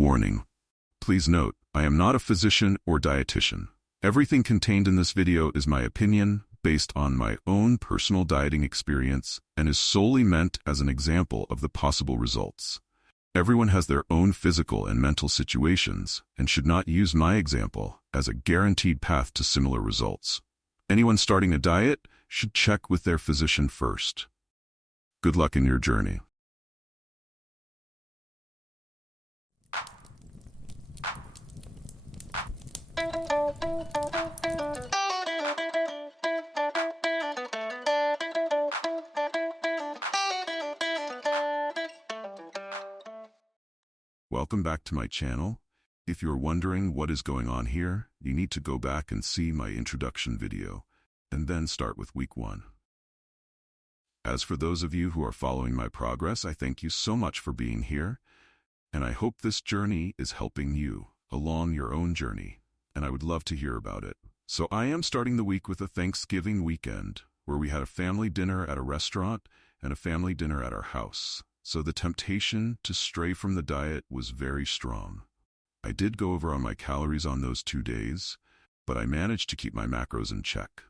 Warning. Please note, I am not a physician or dietitian. Everything contained in this video is my opinion, based on my own personal dieting experience, and is solely meant as an example of the possible results. Everyone has their own physical and mental situations, and should not use my example as a guaranteed path to similar results. Anyone starting a diet should check with their physician first. Good luck in your journey. Welcome back to my channel. If you're wondering what is going on here, you need to go back and see my introduction video, and then start with week 1. As for those of you who are following my progress, I thank you so much for being here, and I hope this journey is helping you along your own journey, and I would love to hear about it. So I am starting the week with a Thanksgiving weekend, where we had a family dinner at a restaurant and a family dinner at our house. So the temptation to stray from the diet was very strong. I did go over on my calories on those 2 days, but I managed to keep my macros in check.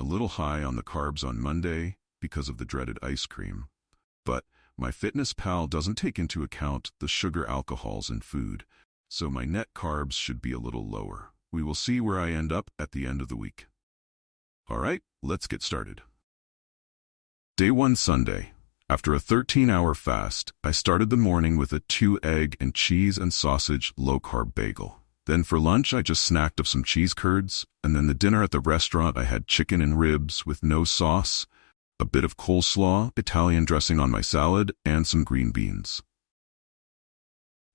A little high on the carbs on Monday because of the dreaded ice cream. But my Fitness Pal doesn't take into account the sugar alcohols in food, so my net carbs should be a little lower. We will see where I end up at the end of the week. Alright, let's get started. Day 1 Sunday. After a 13-hour fast, I started the morning with a 2-egg and cheese and sausage low-carb bagel. Then for lunch, I just snacked of some cheese curds, and then the dinner at the restaurant I had chicken and ribs with no sauce, a bit of coleslaw, Italian dressing on my salad, and some green beans.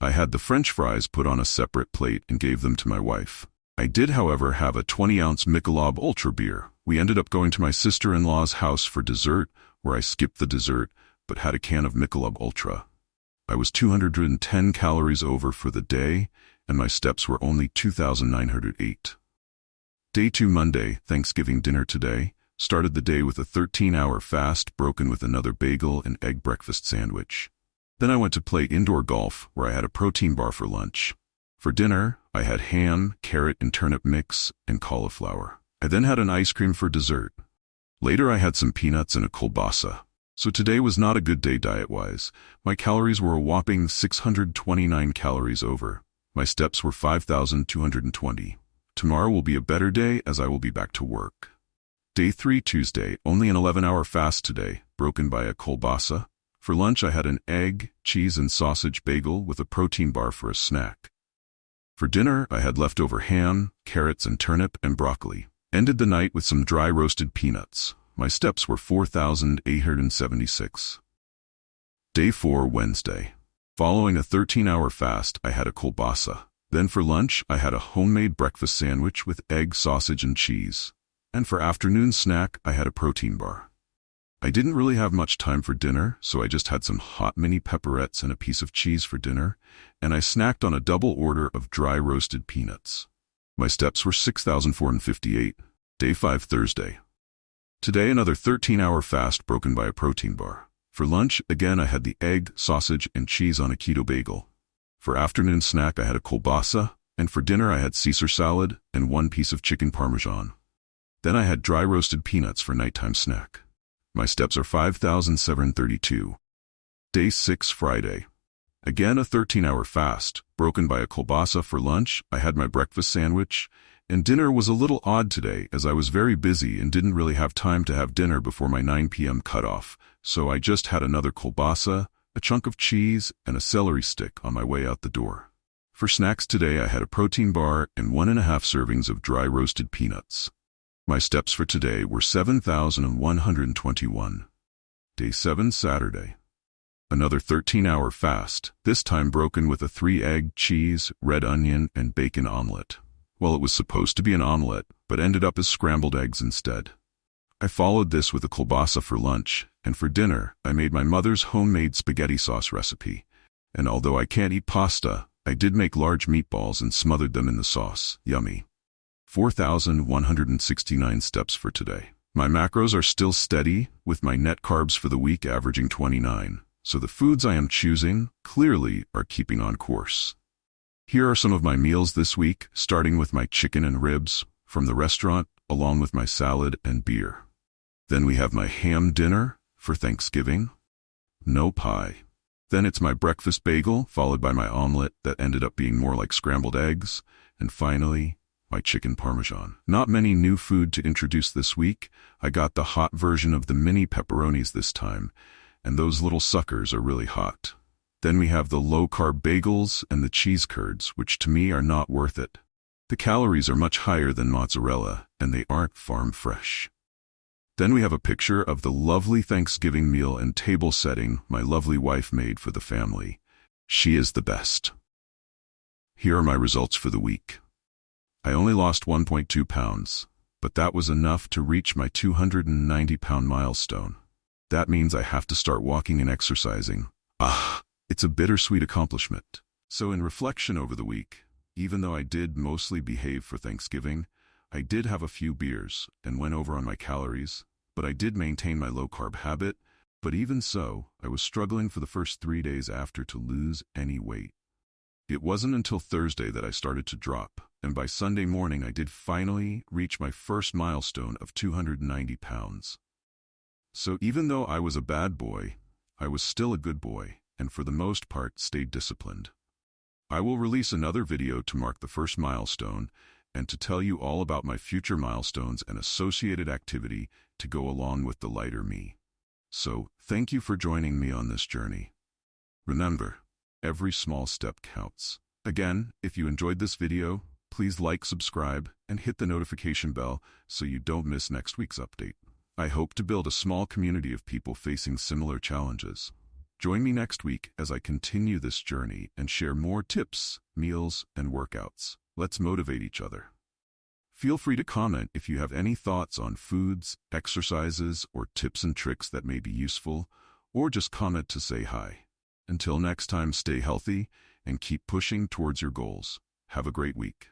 I had the French fries put on a separate plate and gave them to my wife. I did, however, have a 20-ounce Michelob Ultra beer. We ended up going to my sister-in-law's house for dessert, where I skipped the dessert, but had a can of Michelob Ultra. I was 210 calories over for the day, and my steps were only 2,908. Day 2 Monday, Thanksgiving dinner today, started the day with a 13-hour fast broken with another bagel and egg breakfast sandwich. Then I went to play indoor golf, where I had a protein bar for lunch. For dinner, I had ham, carrot and turnip mix, and cauliflower. I then had an ice cream for dessert. Later I had some peanuts and a kielbasa. So today was not a good day diet-wise. My calories were a whopping 629 calories over. My steps were 5,220. Tomorrow will be a better day as I will be back to work. Day 3 Tuesday, only an 11-hour fast today, broken by a kielbasa. For lunch I had an egg, cheese and sausage bagel with a protein bar for a snack. For dinner I had leftover ham, carrots and turnip and broccoli. Ended the night with some dry roasted peanuts. My steps were 4,876. Day 4 Wednesday. Following a 13-hour fast, I had a kielbasa. Then for lunch, I had a homemade breakfast sandwich with egg, sausage, and cheese. And for afternoon snack, I had a protein bar. I didn't really have much time for dinner, so I just had some hot mini pepperettes and a piece of cheese for dinner, and I snacked on a double order of dry roasted peanuts. My steps were 6,458. Day 5 Thursday. Today another 13-hour fast broken by a protein bar. For lunch, again I had the egg, sausage, and cheese on a keto bagel. For afternoon snack I had a kielbasa, and for dinner I had Caesar salad and 1 piece of chicken parmesan. Then I had dry roasted peanuts for nighttime snack. My steps are 5,732. Day 6 Friday. Again a 13-hour fast, broken by a kielbasa. For lunch, I had my breakfast sandwich, and dinner was a little odd today as I was very busy and didn't really have time to have dinner before my 9 p.m. cutoff, so I just had another kielbasa, a chunk of cheese, and a celery stick on my way out the door. For snacks today I had a protein bar and 1.5 servings of dry roasted peanuts. My steps for today were 7,121. Day 7 Saturday. Another 13-hour fast, this time broken with a 3-egg, cheese, red onion, and bacon omelet. Well, it was supposed to be an omelet, but ended up as scrambled eggs instead. I followed this with a kielbasa for lunch, and for dinner, I made my mother's homemade spaghetti sauce recipe. And although I can't eat pasta, I did make large meatballs and smothered them in the sauce. Yummy. 4,169 steps for today. My macros are still steady, with my net carbs for the week averaging 29, so the foods I am choosing clearly are keeping on course. Here are some of my meals this week, starting with my chicken and ribs from the restaurant, along with my salad and beer. Then we have my ham dinner for Thanksgiving. No pie. Then it's my breakfast bagel, followed by my omelet that ended up being more like scrambled eggs. And finally, my chicken parmesan. Not many new food to introduce this week. I got the hot version of the mini pepperonis this time, and those little suckers are really hot. Then we have the low-carb bagels and the cheese curds, which to me are not worth it. The calories are much higher than mozzarella, and they aren't farm fresh. Then we have a picture of the lovely Thanksgiving meal and table setting my lovely wife made for the family. She is the best. Here are my results for the week. I only lost 1.2 pounds, but that was enough to reach my 290-pound milestone. That means I have to start walking and exercising. It's a bittersweet accomplishment. So in reflection over the week, even though I did mostly behave for Thanksgiving, I did have a few beers and went over on my calories, but I did maintain my low-carb habit. But even so, I was struggling for the first 3 days after to lose any weight. It wasn't until Thursday that I started to drop, and by Sunday morning I did finally reach my first milestone of 290 pounds. So even though I was a bad boy, I was still a good boy, and for the most part stayed disciplined. I will release another video to mark the first milestone and to tell you all about my future milestones and associated activity to go along with the lighter me. So, thank you for joining me on this journey. Remember, every small step counts. Again, if you enjoyed this video, please like, subscribe, and hit the notification bell so you don't miss next week's update. I hope to build a small community of people facing similar challenges. Join me next week as I continue this journey and share more tips, meals, and workouts. Let's motivate each other. Feel free to comment if you have any thoughts on foods, exercises, or tips and tricks that may be useful, or just comment to say hi. Until next time, stay healthy and keep pushing towards your goals. Have a great week.